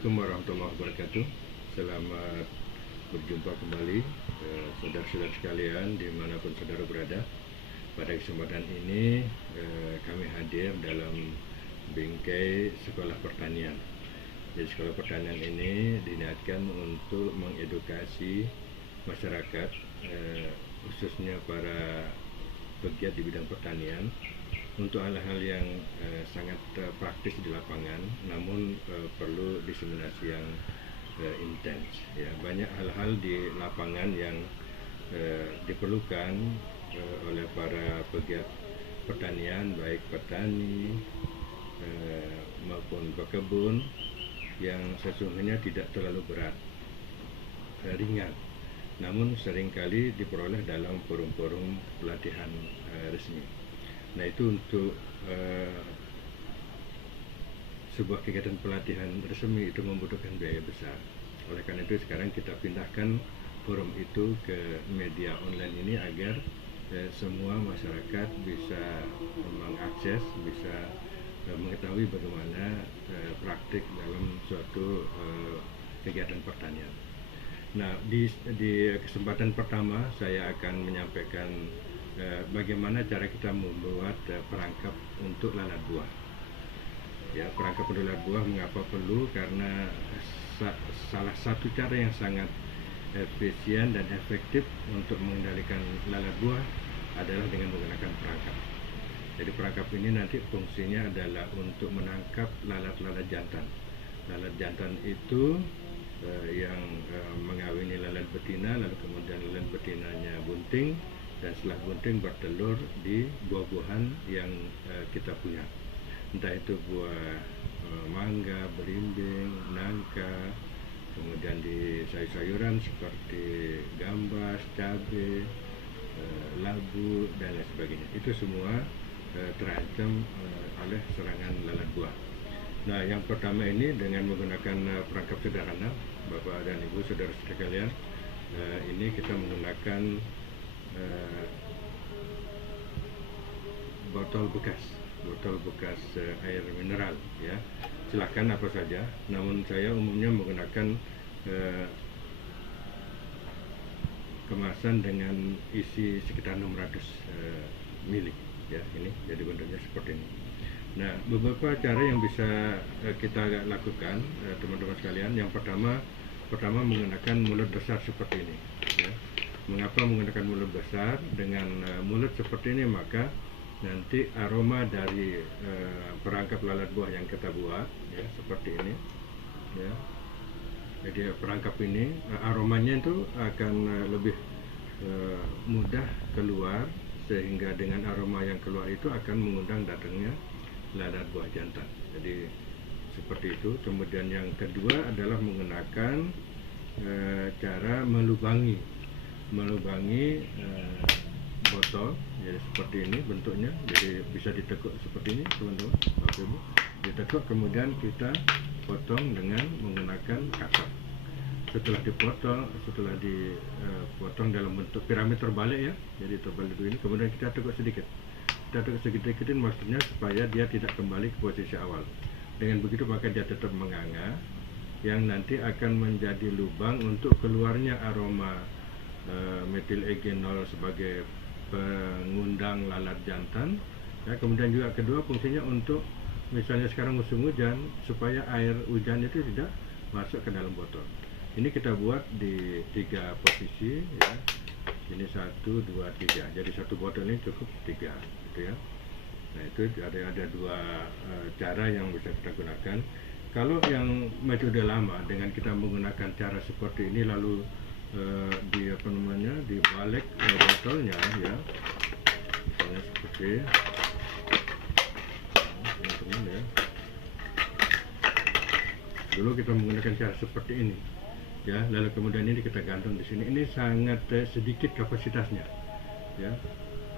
Assalamualaikum warahmatullahi wabarakatuh. Selamat berjumpa kembali saudara-saudara sekalian dimanapun saudara berada. Pada kesempatan ini kami hadir dalam bingkai sekolah pertanian. Jadi sekolah pertanian ini diniatkan untuk mengedukasi masyarakat, khususnya para pegiat di bidang pertanian, untuk hal-hal yang sangat praktis di lapangan, namun perlu diseminasi yang intens. Ya, banyak hal-hal di lapangan yang diperlukan oleh para pegiat pertanian, baik petani maupun pekebun, yang sesungguhnya tidak terlalu berat, ringan, namun seringkali diperoleh dalam forum-forum pelatihan resmi. Nah, itu untuk sebuah kegiatan pelatihan resmi itu membutuhkan biaya besar. Oleh karena itu sekarang kita pindahkan forum itu ke media online ini agar semua masyarakat bisa mengakses, bisa mengetahui bagaimana praktik dalam suatu kegiatan pertanian. Nah, di kesempatan pertama saya akan menyampaikan bagaimana cara kita membuat perangkap untuk lalat buah. Ya, perangkap untuk lalat buah mengapa perlu? Karena salah satu cara yang sangat efisien dan efektif untuk mengendalikan lalat buah adalah dengan menggunakan perangkap. Jadi perangkap ini nanti fungsinya adalah untuk menangkap lalat-lalat jantan. Lalat jantan itu yang mengawini lalat betina, lalu kemudian lalat betinanya bunting, dan setelah bunting bertelur di buah-buahan yang kita punya, entah itu buah mangga, belimbing, nangka, kemudian di sayur-sayuran seperti gambas, cabai, labu, dan lain sebagainya. Itu semua terancam oleh serangan lalat buah. Nah, yang pertama ini dengan menggunakan perangkap sederhana, Bapak dan Ibu, saudara sekalian, ini kita menggunakan botol bekas air mineral, ya. Silakan apa saja, namun saya umumnya menggunakan kemasan dengan isi sekitar 600 mili, ya. Ini jadi bentuknya seperti ini. Nah, beberapa cara yang bisa kita lakukan, teman-teman sekalian. Yang pertama menggunakan mulut besar seperti ini, ya. Mengapa menggunakan mulut besar? Dengan mulut seperti ini maka nanti aroma dari perangkap lalat buah yang kita buat, ya, seperti ini, ya. Jadi perangkap ini aromanya itu akan lebih mudah keluar, sehingga dengan aroma yang keluar itu akan mengundang datangnya lalat buah jantan. Jadi seperti itu. Kemudian yang kedua adalah menggunakan cara melubangi botol, jadi seperti ini bentuknya. Jadi bisa ditekuk seperti ini, teman-teman, Bapak Ibu. Ditekuk, kemudian kita potong dengan menggunakan kasar. Setelah dipotong dalam bentuk piramid terbalik, ya, jadi terbalik ini, kemudian kita tekuk sedikit. Kita tekuk sedikit-sedikit, maksudnya supaya dia tidak kembali ke posisi awal. Dengan begitu maka dia tetap menganga, yang nanti akan menjadi lubang untuk keluarnya aroma metil egenol sebagai pengundang lalat jantan, ya. Kemudian juga kedua fungsinya untuk misalnya sekarang musim hujan, supaya air hujan itu tidak masuk ke dalam botol. Ini kita buat di 3 posisi, ya. Ini 1, 2, 3. Jadi satu botol ini cukup 3, gitu, ya. Nah, itu ada 2 cara yang bisa kita gunakan. Kalau yang metode lama dengan kita menggunakan cara seperti ini, lalu dibalik botolnya, ya, misalnya seperti teman-teman, ya. Dulu kita menggunakan cara seperti ini, ya, lalu kemudian ini kita gantung di sini. Ini sangat sedikit kapasitasnya, ya,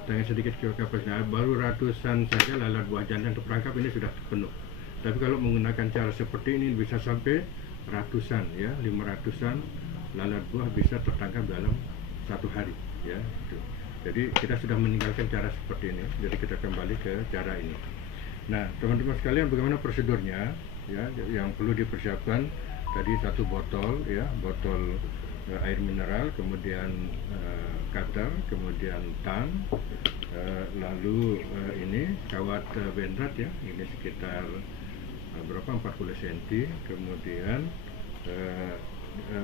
sangat sedikit kapasitasnya. Baru ratusan saja lalat buah jantan terperangkap ini sudah penuh. Tapi kalau menggunakan cara seperti ini bisa sampai ratusan, ya, 500-an lalat buah bisa tertangkap dalam 1 hari, ya. Jadi kita sudah meninggalkan cara seperti ini, jadi kita kembali ke cara ini. Nah, teman-teman sekalian, bagaimana prosedurnya? Ya, yang perlu dipersiapkan tadi satu botol ya, botol air mineral, kemudian cutter, kemudian tang, lalu ini kawat benrat ya, ini sekitar berapa, 40 cm, kemudian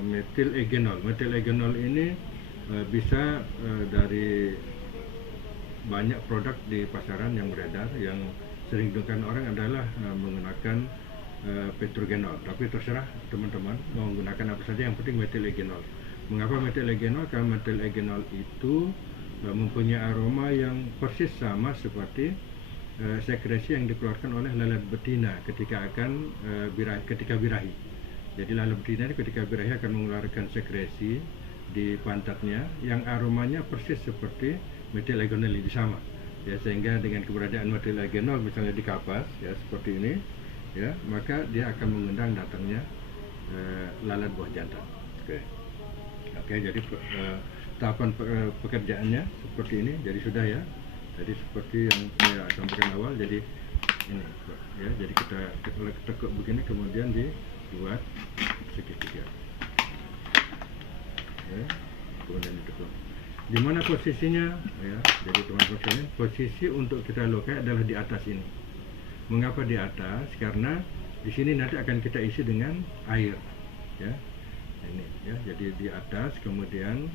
metil eugenol. Metil eugenol ini bisa dari banyak produk di pasaran yang beredar. Yang sering digunakan orang adalah menggunakan petrogenol, tapi terserah teman-teman mau menggunakan apa saja, yang penting metil eugenol. Mengapa metil eugenol? Karena metil eugenol itu mempunyai aroma yang persis sama seperti sekresi yang dikeluarkan oleh lalat betina ketika akan ketika birahi. Jadi lalat betina ini ketika birahi akan mengeluarkan sekresi di pantatnya yang aromanya persis seperti metil eugenol ini, sama ya, sehingga dengan keberadaan metil eugenol misalnya di kapas ya seperti ini ya, maka dia akan mengundang datangnya lalat buah jantan. Oke, jadi tahapan pekerjaannya seperti ini. Jadi sudah ya, jadi seperti yang saya sampaikan awal, jadi ini ya, jadi kita tekuk begini, kemudian dibuat segitiga ya, kemudian ditekuk. Di mana posisinya ya, jadi teman-teman sekalian, posisi untuk kita lokai adalah di atas ini. Mengapa di atas? Karena di sini nanti akan kita isi dengan air ya, ini ya, jadi di atas, kemudian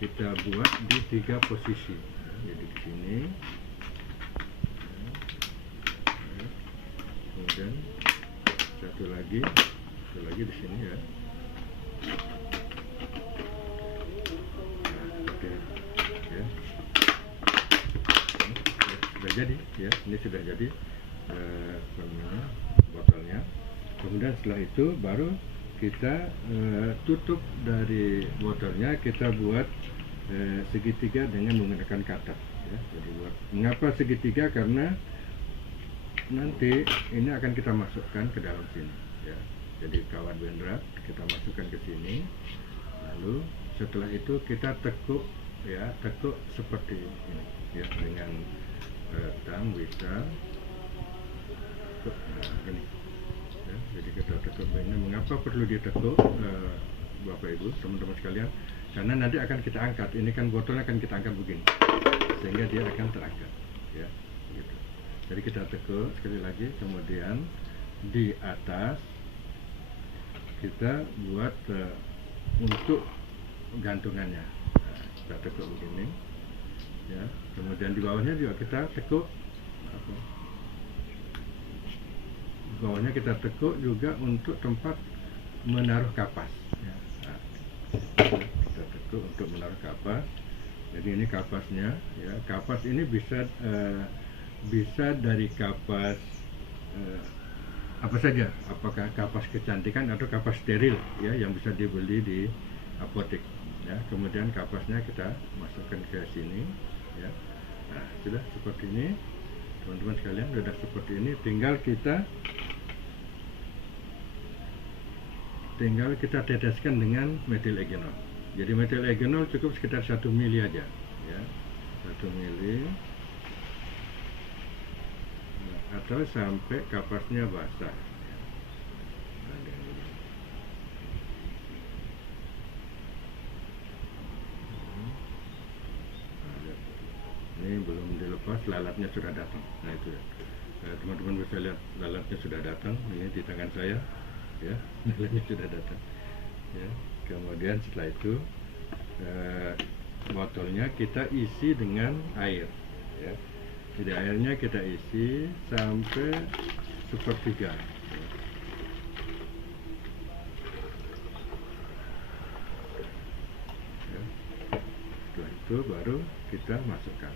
kita buat di 3 posisi ya, jadi di sini ya, kemudian satu lagi di sini ya. Nah, seperti ya. Sudah jadi ya, ini sudah jadi botolnya. Kemudian setelah itu baru kita tutup dari botolnya, kita buat segitiga dengan menggunakan cutter ya. Jadi mengapa segitiga? Karena nanti ini akan kita masukkan ke dalam sini ya. Jadi kawat benrat kita masukkan ke sini, lalu setelah itu kita tekuk ya, tekuk seperti ini ya, dengan tang bisa ini ya, jadi kita tekuk ini. Mengapa perlu ditekuk Bapak Ibu teman-teman sekalian? Karena nanti akan kita angkat, ini kan botolnya akan kita angkat begini sehingga dia akan terangkat ya, gitu. Jadi kita tekuk sekali lagi, kemudian di atas kita buat untuk gantungannya. Nah, kita tekuk begini ya, kemudian di bawahnya juga kita tekuk di bawahnya kita tekuk juga untuk tempat menaruh kapas ya. Nah, kita tekuk untuk menaruh kapas. Jadi ini kapasnya ya, kapas ini bisa bisa dari kapas apa saja, apakah kapas kecantikan atau kapas steril ya, yang bisa dibeli di apotek ya. Kemudian kapasnya kita masukkan ke sini ya. Nah, sudah seperti ini teman-teman sekalian, sudah seperti ini. Tinggal kita teteskan dengan metil eugenol. Jadi metil eugenol cukup sekitar 1 mili aja ya, 1 mili atau sampai kapasnya basah. Ini belum dilepas, lalatnya sudah datang. Nah itu ya, teman-teman bisa lihat lalatnya sudah datang. Ini di tangan saya ya, lalatnya sudah datang ya. Kemudian setelah itu botolnya kita isi dengan air ya. Jadi airnya kita isi sampai sepertiga ya. Ya. Setelah itu baru kita masukkan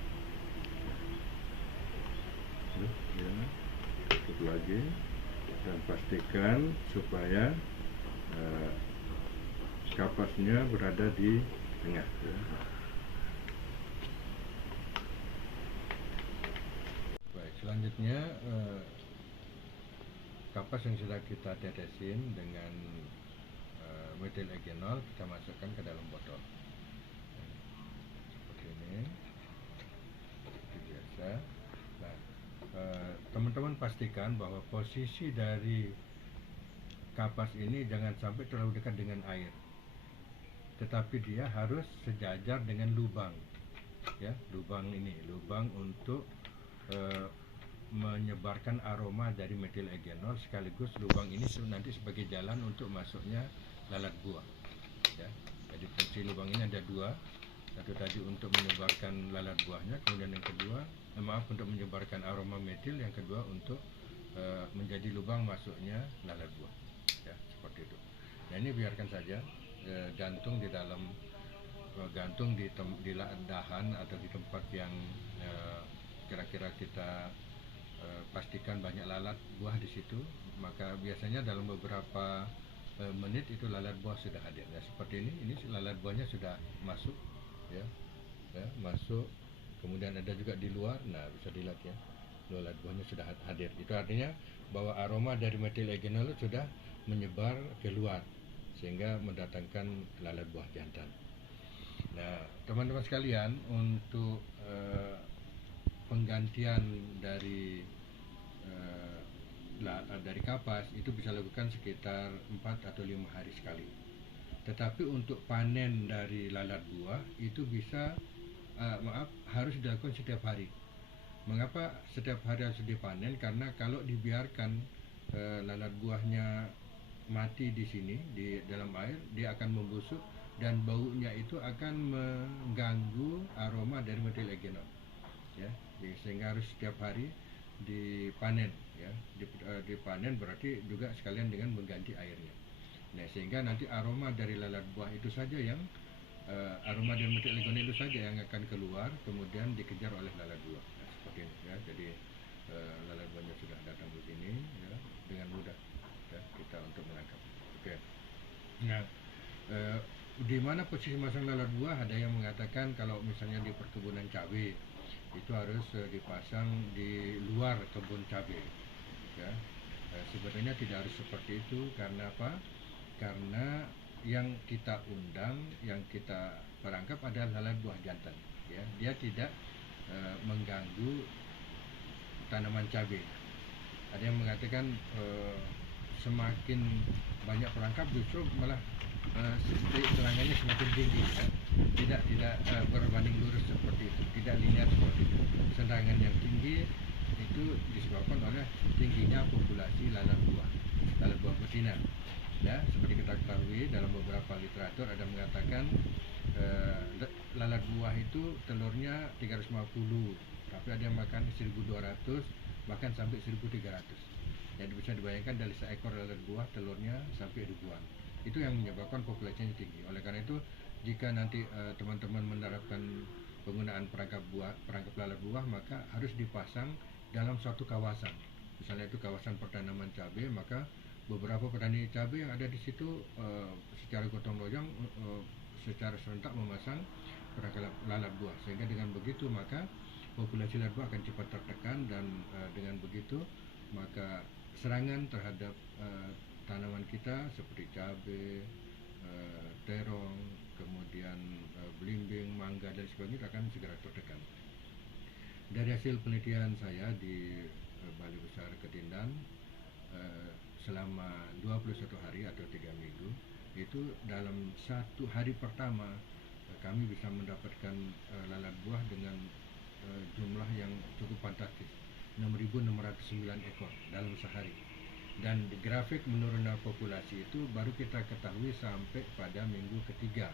ya, tutup lagi dan pastikan supaya kapasnya berada di tengah ya. Baik, selanjutnya kapas yang sudah kita tetesin dengan metil eugenol kita masukkan ke dalam botol seperti ini, seperti biasa. Nah, teman-teman pastikan bahwa posisi dari kapas ini jangan sampai terlalu dekat dengan air, tetapi dia harus sejajar dengan lubang, ya, lubang ini, lubang untuk menyebarkan aroma dari metil eugenol, sekaligus lubang ini nanti sebagai jalan untuk masuknya lalat buah, ya. Jadi fungsi lubang ini ada dua, satu tadi untuk menyebarkan lalat buahnya, kemudian yang kedua untuk menyebarkan aroma metil, yang kedua untuk menjadi lubang masuknya lalat buah, ya, seperti itu. Nah, ini biarkan saja gantung di dalam gantung di dahan atau di tempat yang kira-kira kita pastikan banyak lalat buah di situ, maka biasanya dalam beberapa menit itu lalat buah sudah hadir. Nah, seperti ini lalat buahnya sudah masuk, ya, masuk. Kemudian ada juga di luar, nah bisa dilihat ya, lalat buahnya sudah hadir. Itu artinya bahwa aroma dari metil eugenol sudah menyebar keluar sehingga mendatangkan lalat buah jantan. Nah, teman-teman sekalian, untuk penggantian dari kapas itu bisa lakukan sekitar 4 atau 5 hari sekali. Tetapi untuk panen dari lalat buah itu bisa harus dilakukan setiap hari. Mengapa setiap hari harus dipanen? Karena kalau dibiarkan lalat buahnya mati di sini di dalam air, dia akan membusuk dan baunya itu akan mengganggu aroma dari metil eugenol, ya. Sehingga harus setiap hari dipanen, ya. Dipanen berarti juga sekalian dengan mengganti airnya. Nah, sehingga nanti aroma dari lalat buah itu saja yang aroma dari metil eugenol itu saja yang akan keluar, kemudian dikejar oleh lalat buah. Nah, seperti ini, ya. Jadi lalat buahnya sudah datang ke sini, ya, dengan mudah, ya, kita untuk menangkap. Oke. Nah, di mana posisi masang lalat buah? Ada yang mengatakan kalau misalnya di perkebunan cabai itu harus dipasang di luar kebun cabai, ya. Sebenarnya tidak harus seperti itu. Karena apa? Karena yang kita undang, yang kita perangkap adalah lalat buah jantan, ya. Dia tidak mengganggu tanaman cabai. Ada yang mengatakan semakin banyak perangkap justru malah serangannya semakin tinggi, ya. Tidak berbanding lurus seperti itu, tidak linear seperti itu. Serangan yang tinggi itu disebabkan oleh tingginya populasi lalat buah betina, ya. Seperti kita ketahui dalam beberapa literatur ada mengatakan lalat buah itu telurnya 350, tapi ada yang makan 1200 bahkan sampai 1300. Jadi bisa dibayangkan dari seekor lalat buah telurnya sampai ribuan. Itu yang menyebabkan populasinya tinggi. Oleh karena itu, jika nanti teman-teman menerapkan penggunaan perangkap lalat buah, maka harus dipasang dalam suatu kawasan. Misalnya itu kawasan pertanaman cabai, maka beberapa petani cabai yang ada di situ secara gotong royong secara serentak memasang perangkap lalat buah, sehingga dengan begitu maka populasi lalat buah akan cepat tertekan, dan dengan begitu maka serangan terhadap tanaman kita seperti cabai, terong, kemudian belimbing, mangga dan sebagainya akan segera tertekan. Dari hasil penelitian saya di Balai Besar Ketindan selama 21 hari atau 3 minggu, itu dalam satu hari pertama kami bisa mendapatkan lalat buah dengan jumlah yang cukup fantastis, 6.609 ekor dalam sehari. Dan di grafik menurunnya populasi itu baru kita ketahui sampai pada minggu ketiga.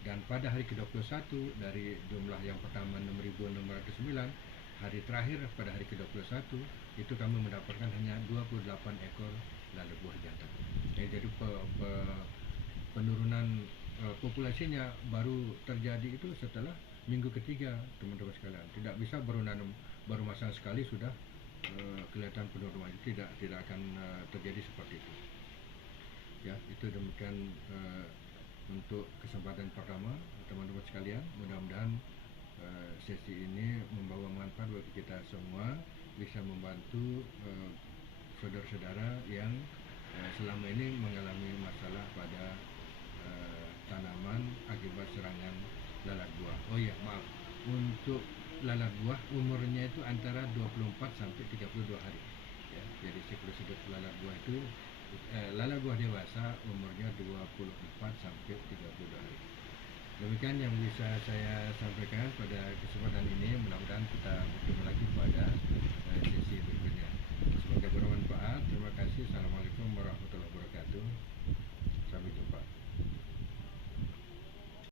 Dan pada hari ke-21 dari jumlah yang pertama 6.609, hari terakhir pada hari ke-21 itu kami mendapatkan hanya 28 ekor lalat buah jantan. Jadi penurunan populasinya baru terjadi itu setelah minggu ketiga, teman-teman sekalian. Tidak bisa baru masang sekali sudah kelihatan penurunan. Tidak akan terjadi seperti itu, ya. Itu demikian untuk kesempatan pertama, teman-teman sekalian. Mudah-mudahan sesi ini membawa manfaat bagi kita semua, bisa membantu saudara-saudara yang selama ini mengalami masalah pada tanaman akibat serangan lalat buah. Oh ya, maaf, untuk lalat buah umurnya itu antara 24 sampai 32 hari, ya. Jadi siklus hidup lalat buah itu lala buah dewasa umurnya 24 sampai 32 hari. Demikian yang bisa saya sampaikan pada kesempatan ini. Mudah-mudahan kita bertemu lagi pada sesi berikutnya. Semoga bermanfaat.